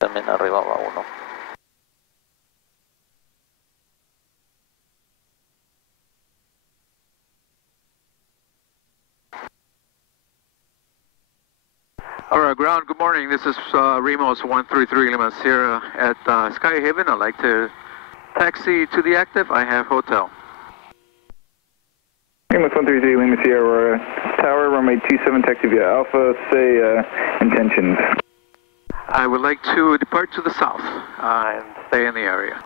También arriba va uno. Aurora ground, good morning. This is Remos 133 Lima Sierra at Sky Haven. I'd like to taxi to the active. I have hotel. Remos 133 Lima Sierra, Aurora. Tower, runway 27, taxi via Alpha, say intentions. I would like to depart to the south and stay in the area.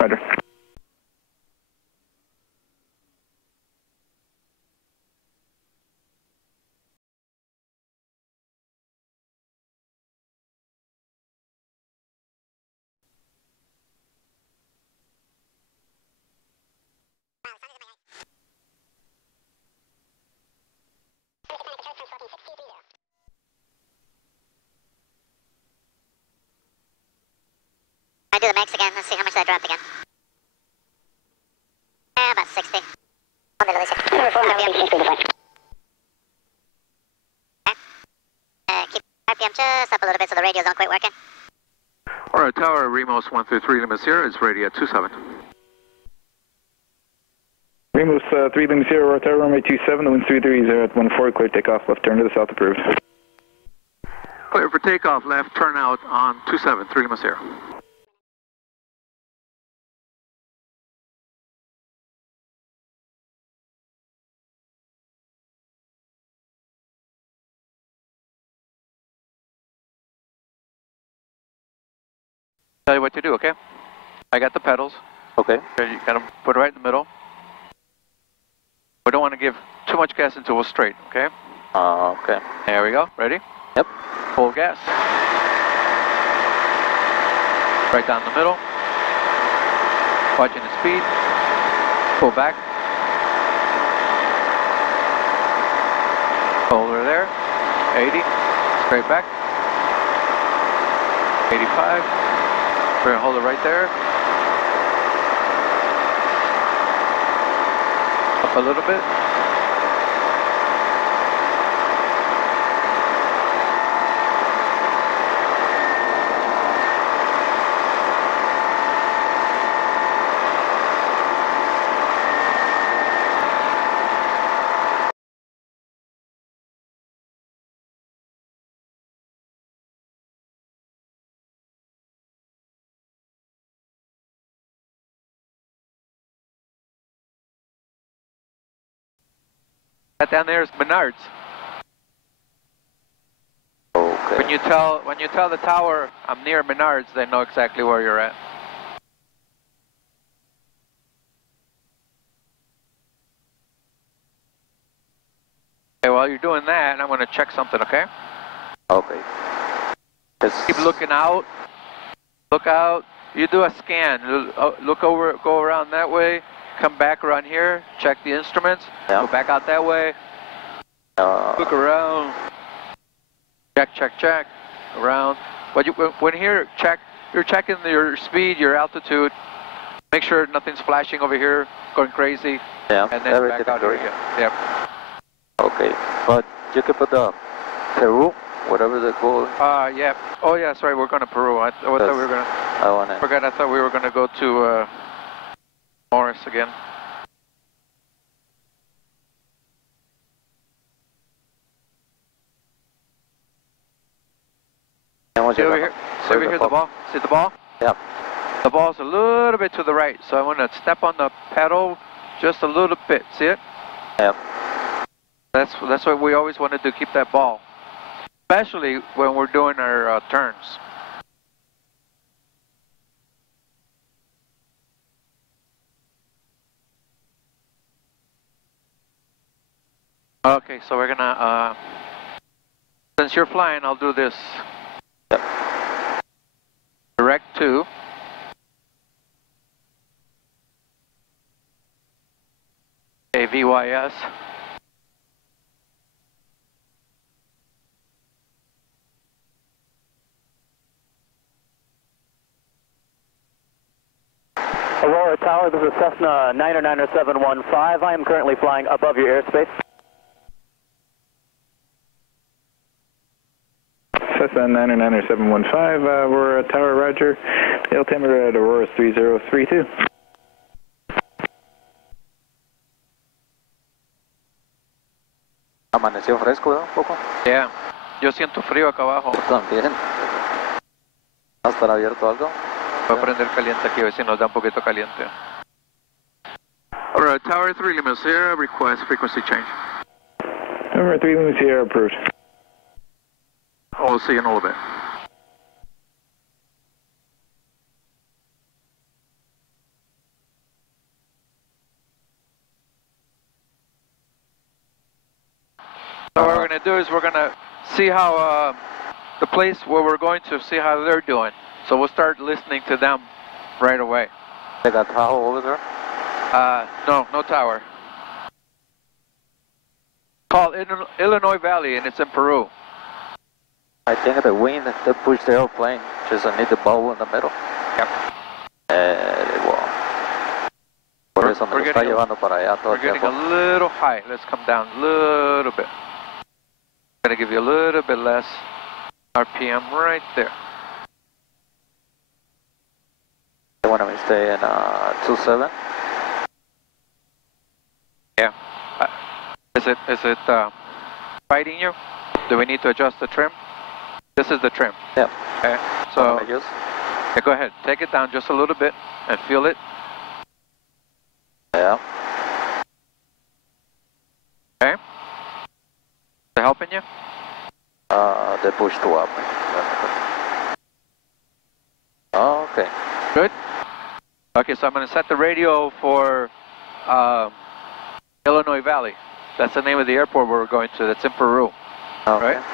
Roger. I do the max again. Let's see how much that dropped again. About 60. Keep RPM just up a little bit so the radios aren't quite working. Aurora Tower, Remos 133 Lima Sierra is ready at 27. Remos 3 Lima Sierra, Aurora Tower, runway 27, the wind's 33, 0 at 14, clear takeoff, left turn to the south approved. Clear for takeoff, left turn out on 27, 3 Lima Sierra. Tell you what to do, okay? I got the pedals. Okay. You gotta put it right in the middle. We don't want to give too much gas until we're straight, okay? Okay. There we go. Ready? Yep. Full gas. Right down the middle. Watching the speed. Pull back. Over there. 80. Straight back. 85. We're going to hold it right there. Up a little bit. That down there is Menards. Okay. When you tell the tower I'm near Menards, they know exactly where you're at. Okay, while you're doing that, I'm going to check something, okay? Okay. Keep looking out. Look out. You do a scan. Look over, go around that way. Come back around here. Check the instruments. Yeah. Go back out that way. Look around. Check. Around. When here, check. You're checking your speed, your altitude. Make sure nothing's flashing over here, going crazy. Yeah. And then back out here again. Yep. Okay. But you can put the Peru, whatever they call it. Yeah. Oh, yeah. Sorry, we're going to Peru. I thought we were going to. I thought we were going to go to Morris again. See over here? See over here the ball? See the ball? Yeah. The ball's a little bit to the right, so I want to step on the pedal just a little bit. See it? Yeah. That's what we always wanted to keep that ball, especially when we're doing our turns. Okay, so we're gonna, since you're flying, I'll do this. Yep. Direct to VYS. Aurora Tower, this is Cessna 9090715. I am currently flying above your airspace. Cessna 99715, we're at Tower, roger. Altimeter at Aurora 3032. Amaneció fresco, ¿eh? Un poco. Yeah. Yo siento frío acá abajo. También. ¿Va a estar abierto algo? Voy a prender caliente aquí, a ver si nos da un poquito caliente. Alright, Tower 3 Lima Sierra, request frequency change. Tower 3 Lima Sierra approved. I'll see you in a little bit. So what we're going to do is we're going to see how the place where we're going to see how they're doing. So we'll start listening to them right away. They got tower over there? No tower. Called Illinois Valley, and it's in Peru. I think the wind, they pushed the airplane, just need the bubble in the middle. Yep. Well. Por eso me lo está llevando para allá todo el We're getting tiempo. a little high. Let's come down a little bit. Going to give you a little bit less RPM right there. They want me to stay in 27? Yeah. Is it fighting you? Do we need to adjust the trim? This is the trim. Yeah. Okay. So yeah, go ahead. Take it down just a little bit and feel it. Yeah. Okay. They helping you? They pushed too up. Oh, okay. Good. Okay, so I'm going to set the radio for Illinois Valley. That's the name of the airport where we're going to. That's in Peru. Okay. Right?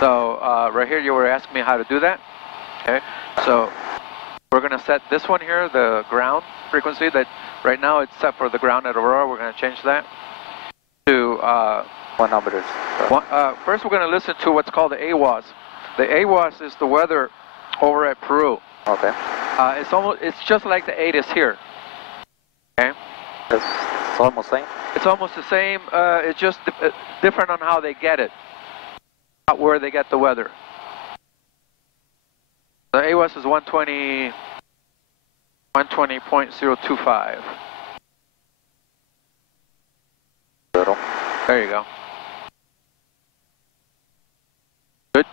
So right here you were asking me how to do that. Okay. So we're going to set this one here, the ground frequency that right now it's set for the ground at Aurora. We're going to change that to What number is? first we're going to listen to what's called the AWAS. The AWAS is the weather over at Peru. Okay. It's just like the ATIS here. Okay. It's almost same. It's almost the same. It's just different on how they get it, not where they get the weather. The AWAS is 120.025. Little. There you go. Good.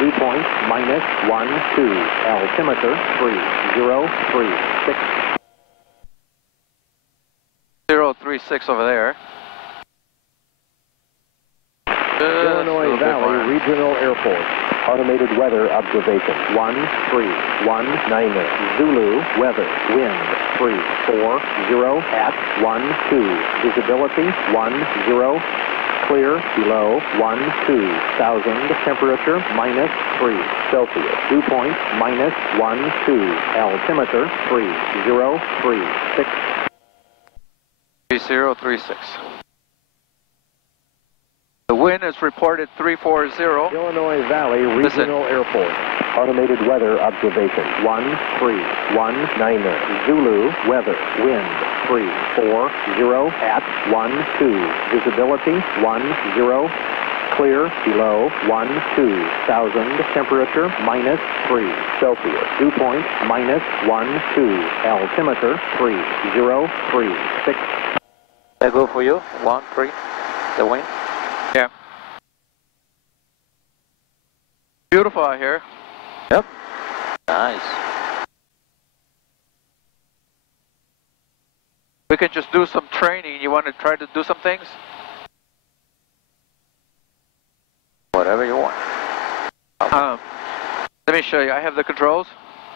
Dew point -12, altimeter 3036. 036 over there. Illinois Valley Regional Airport. Automated weather observation 1319er. Zulu weather wind 340 at 12. Visibility 10. Clear below 12,000. Temperature -3 Celsius. Dew point -12. Altimeter 3036. 3036. The wind is reported 340. Illinois Valley Regional Airport. Automated weather observation 1319er. Zulu weather wind 340 at 12. Visibility 10. Clear below 12,000. Temperature -3 Celsius. Dew point -12. Altimeter 3036. They go for you? 1-3. The wind? Yeah. Beautiful out here. Yep. Nice. We can just do some training. You want to try to do some things? Whatever you want. Let me show you. I have the controls.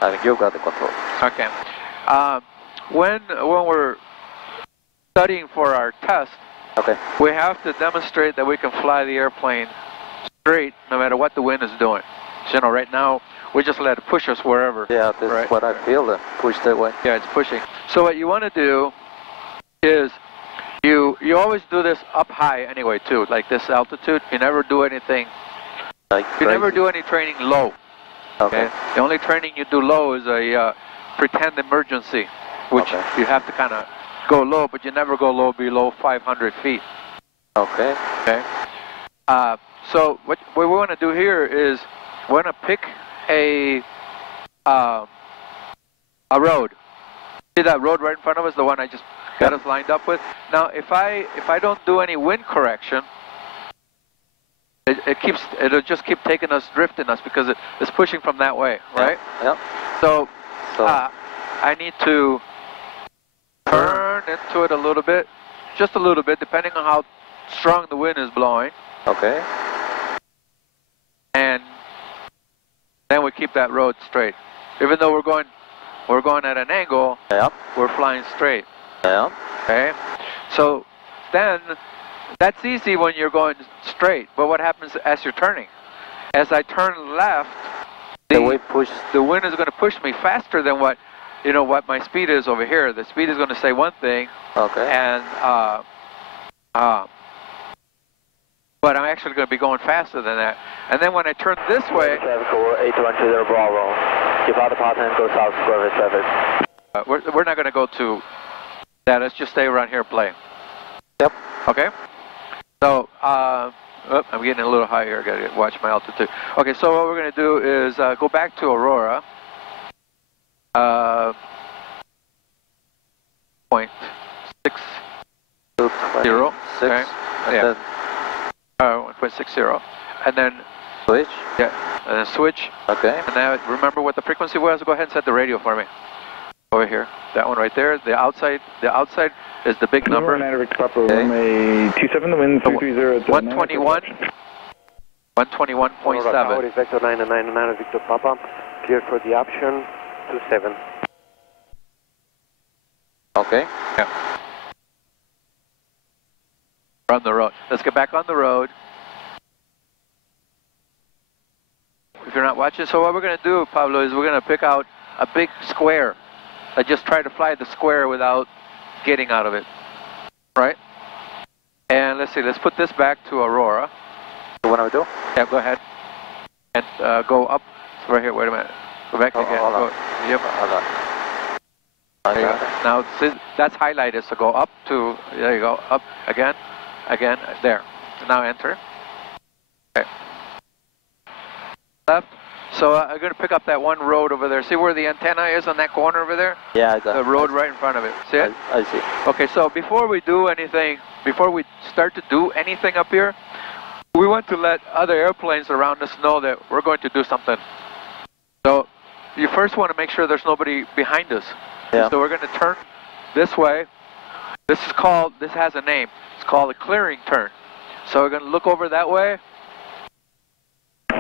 I think you got the control. Okay. When we're studying for our test, Okay. we have to demonstrate that we can fly the airplane straight no matter what the wind is doing. So, you know, right now, we just let it push us wherever. Yeah, this right? is what I feel. Push that way. Yeah, it's pushing. So what you want to do is you always do this up high anyway, too, like this altitude. You never do anything. Like You crazy. never do any training low. Okay. The only training you do low is a pretend emergency, which Okay. you have to kind of go low, but you never go low below 500 feet. Okay. Okay. So what we want to do here is we want to pick a road. See that road right in front of us, the one I just got us lined up with? Now, if I don't do any wind correction, it'll just keep taking us, drifting us, because it's pushing from that way, right? Yeah. So I need to turn into it a little bit, just a little bit, depending on how strong the wind is blowing. Okay. And then we keep that road straight. Even though we're going at an angle, we're flying straight. Yeah. Okay. So then that's easy when you're going straight. But what happens as you're turning? As I turn left, the wind is going to push me faster than what my speed is over here. The speed is going to say one thing. Okay. And but I'm actually going to be going faster than that. And then when I turn this way, 8120 Bravo. Keep out the path and go south, square service. we're not going to go to that. Let's just stay around here and play. Yep. Okay. So I'm getting a little high here. I got to watch my altitude. Okay. So what we're going to do is go back to Aurora. 0.60. Okay. Yeah. 1.60, and then switch. Yeah, and then switch. Okay. And now remember what the frequency was. Go ahead and set the radio for me. Over here, that one right there. The outside is the big number. Okay. 27, the wind 330. 121. 121.7. Vector 999 Victor Papa. Cleared for the option 27. Okay. Yeah. We're on the road. Let's get back on the road. If you're not watching, so what we're going to do, Pablo, is we're going to pick out a big square. I just try to fly the square without getting out of it, right? And let's see, let's put this back to Aurora. What do I do? Yeah, go ahead. And go up. Right here, wait a minute. Go back again. Hold on. Yep. Hold on. There you go. Now, see, that's highlighted, so go up to, there you go, up again, there. Now enter. Okay. Left. So I'm going to pick up that one road over there. See where the antenna is on that corner over there? Yeah, I got the road right in front of it. See it? I see. Okay, so before we do anything, before we start to do anything up here, we want to let other airplanes around us know that we're going to do something. So you first want to make sure there's nobody behind us. Yeah. So we're going to turn this way. This has a name. It's called a clearing turn. So we're going to look over that way.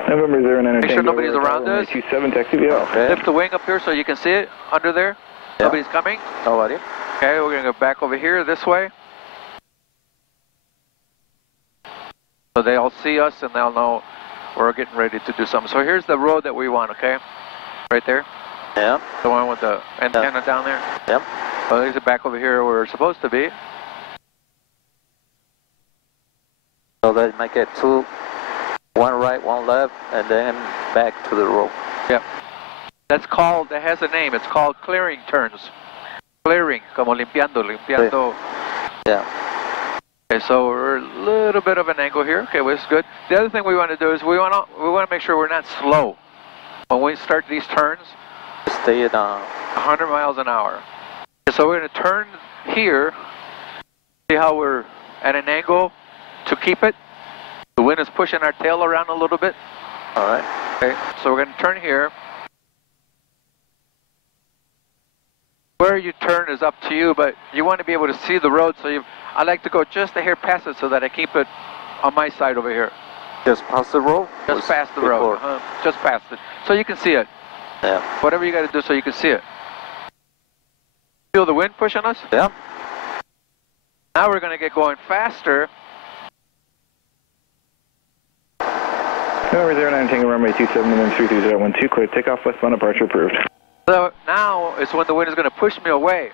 November 09. Make sure nobody's around us. 27, taxi, yeah. Okay. Lift the wing up here so you can see it under there. Yeah. Nobody's coming. Nobody. Okay, we're going to go back over here this way. So they all see us and they'll know we're getting ready to do something. So here's the road that we want, okay? Right there. Yeah. The one with the antenna down there. Yep. Well, there's it back over here where we're supposed to be. So that might get two, one right, one left, and then back to the road. Yep. That has a name. It's called clearing turns. Clearing, como limpiando. Yeah. Okay, so we're a little bit of an angle here. Okay, well, it's good. The other thing we want to do is we want to make sure we're not slow. When we start these turns, stay at 100 miles an hour. Okay, so we're going to turn here. See how we're at an angle to keep it? The wind is pushing our tail around a little bit. All right. Okay, so we're going to turn here. Where you turn is up to you, but you want to be able to see the road, so I like to go just a hair past it so that I keep it on my side over here. Just past the road? Just past the road. Just past it. So you can see it. Yeah. Whatever you got to do so you can see it. Feel the wind pushing us? Yeah. Now we're going to get going faster. November 09, Tango runway 27, wind 33012, clear takeoff, westbound departure approved. So now is when the wind is going to push me away.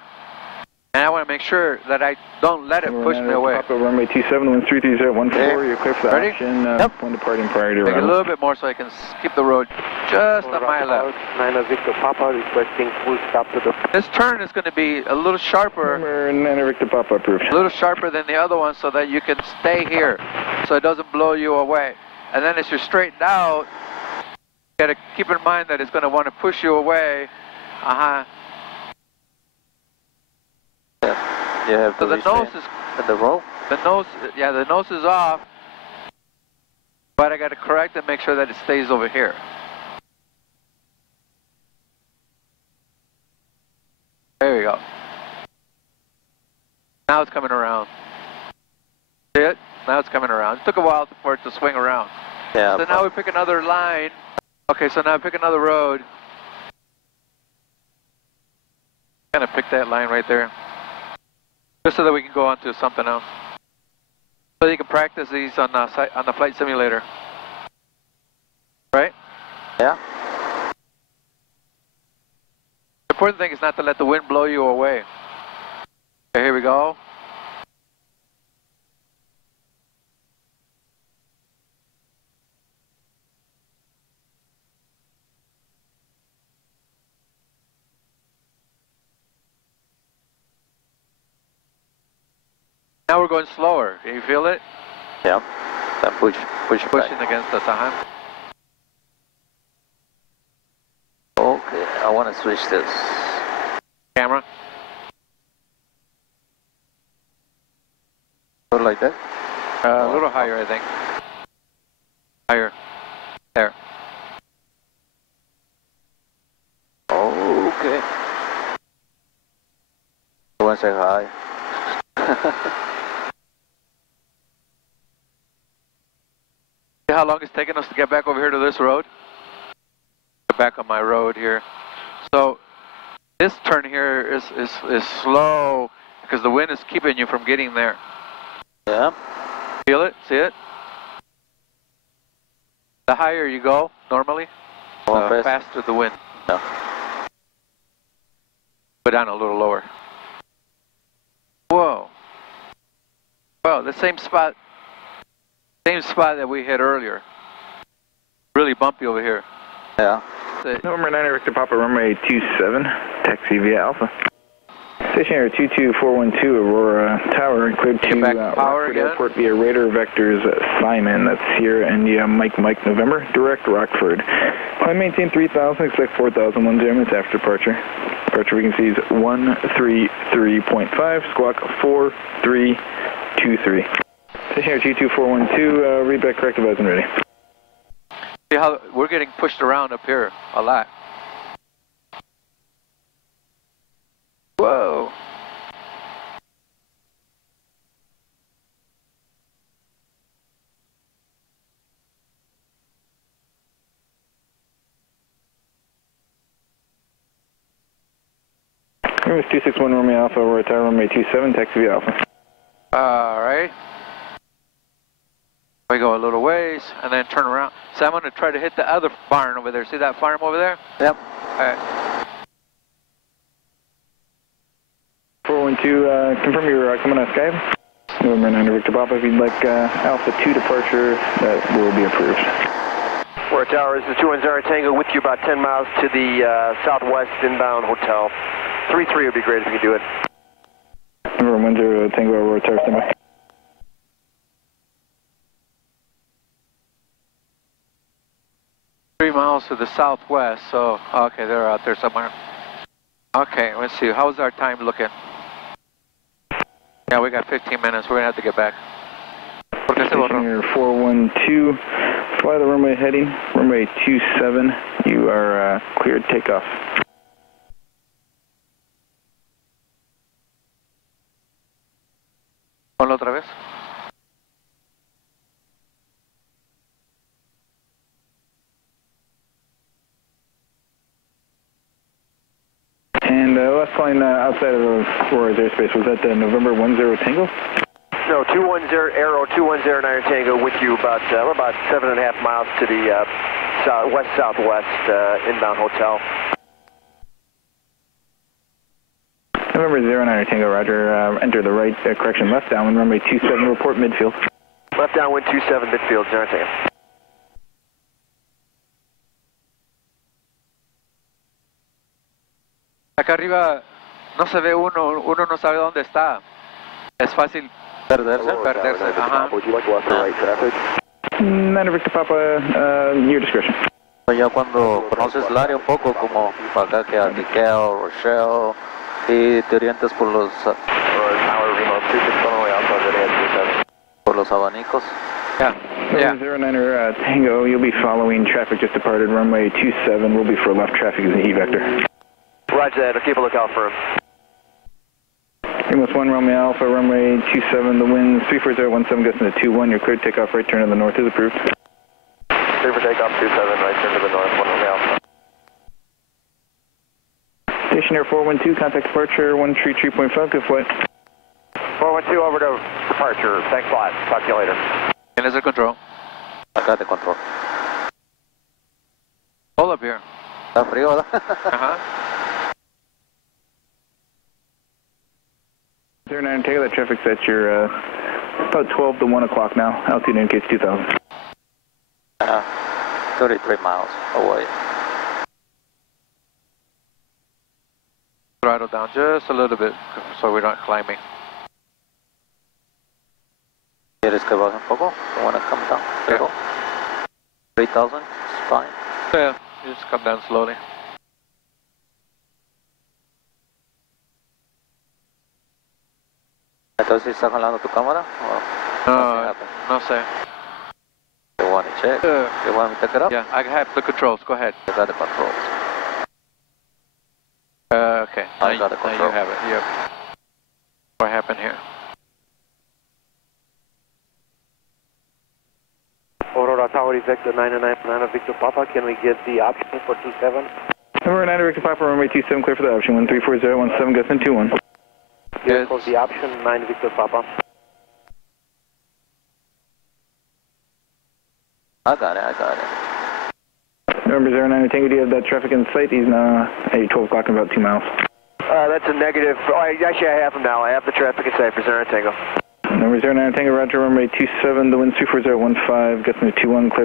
And I want to make sure that I don't let it push me away. Papa runway 27, wind 33014, you're clear for the Ready? option. Yep. One departing prior to Make it a Ramos. little bit more so I can keep the road just on my left. 9 Victor Papa requesting full stop to the... This turn is going to be a little sharper. November 9 Victor Papa approved. A little sharper than the other one so that you can stay here so it doesn't blow you away. and then as you're straightened out, you gotta keep in mind that it's gonna want to push you away. Yeah, you have to So the nose is at the roll. the nose is off, but I gotta correct and make sure that it stays over here. There you go. Now it's coming around. See it? Now it's coming around. It took a while for it to swing around. Yeah. So now we pick another line. Okay, so now pick another road. Kind of pick that line right there. Just so that we can go on to something else. So you can practice these on the flight simulator. Right? Yeah. The important thing is not to let the wind blow you away. Okay, here we go. Now we're going slower. Can you feel it? Yeah. Then pushing Pushing against us, Okay, I want to switch this. Camera. Go like that? A little higher, I think. Higher. There. Okay. I want to say hi. See how long it's taking us to get back over here to this road? Get back on my road here. So this turn here is slow because the wind is keeping you from getting there. Yeah. Feel it? See it? The higher you go, normally, the faster the wind. Yeah. Go down a little lower. Whoa. Well, the same spot that we hit earlier. Really bumpy over here. Yeah. November 9, Victor Papa, runway 27, taxi via Alpha. Station Air 22412, Aurora Tower, cleared to Rockford Airport via radar vectors Simon, that's Sierra India, Mike November, direct Rockford. Climb maintain 3000, expect 4000, 10 minutes after departure. Departure frequency is 133.5, squawk 4323. Station Air 22412, read back corrective as and ready. See how we're getting pushed around up here a lot. Whoa. Remos 261 Romeo Alpha, Aurora Tower, runway 27, taxi via Alpha. All right. We go a little ways and then turn around. So I'm going to try to hit the other barn over there. See that farm over there? Yep. All right. 412, confirm you're coming on Skype. November 9 Victor Papa, if you'd like Alpha 2 departure, that will be approved. Aurora Tower, this is 210 Tango with you about 10 miles to the southwest inbound hotel. 33 would be great if you could do it. November 10 Tango, Aurora Tower, standby. Miles to the southwest, so okay, they're out there somewhere. Okay, let's see, how's our time looking? Yeah, we got 15 minutes, we're gonna have to get back. Station 412, fly the runway heading, runway 27, you are cleared takeoff. Ponlo otra vez. And last line outside of Aurora's airspace, was that the November 10 Tango? No, 210 Aero, 210 Niner Tango with you about 7.5 miles to the west-southwest inbound hotel. November 09 Tango, roger, enter the right, correction, left downwind, runway 27, report midfield. Left downwind 27 midfield, 0 Tango. Acá arriba no se ve uno no sabe dónde está. Es fácil perderse. Ajá. Would you like left or right traffic? 9 Victor Papa, your discretion. Ya cuando conoces el área un poco, como para acá que Alquiqueo, Rochelle, y te orientas por los abanicos. Yeah. Yeah. 09er Tango, you'll be following traffic just departed runway 27. We'll be for left traffic is the E vector. Roger that. I'll keep a lookout for him. Remos 1 Romeo Alpha, runway 27. The wind 34017 gusting to 21. Your cleared takeoff right turn to the north is approved. Clear for takeoff 27, right turn to the north, 1 Romeo Alpha. Stationair 412, contact departure 133.5, good flight. 412 over to departure. Thanks a lot. Talk to you later. And is it control? Acá de control. Hold up here. Está frío, ¿verdad? Uh-huh. 09 Tango, that traffic's at your about 12 to 1 o'clock now. Altitude indicates 2000. 33 miles away. Throttle down just a little bit so we're not climbing. ¿Quieres que baje un poco? You want to come down? Yeah. 3,000, it's fine. Yeah, you just come down slowly. Entonces, ¿está jalando tu cámara? No sé. You want to check? You want me to take it up? Yeah, I have the controls. Go ahead. I got the controls. Okay. I got the now control. you have it. Yep. What happened here? Aurora Tower, Victor 999 Victor Papa. Can we get the option for 27? Number 9 Victor Papa, runway 27, clear for the option. 134017 gusting 21. Yes. For the option 9 Victor Papa. I got it. Number 09 Tango, do you have that traffic in sight? He's now at 12 o'clock in about 2 miles. That's a negative. Actually, I have him now. I have the traffic in sight for 09 Tango. Number 09 Tango, roger, runway 27, the wind 34015, gusting to 21, clear.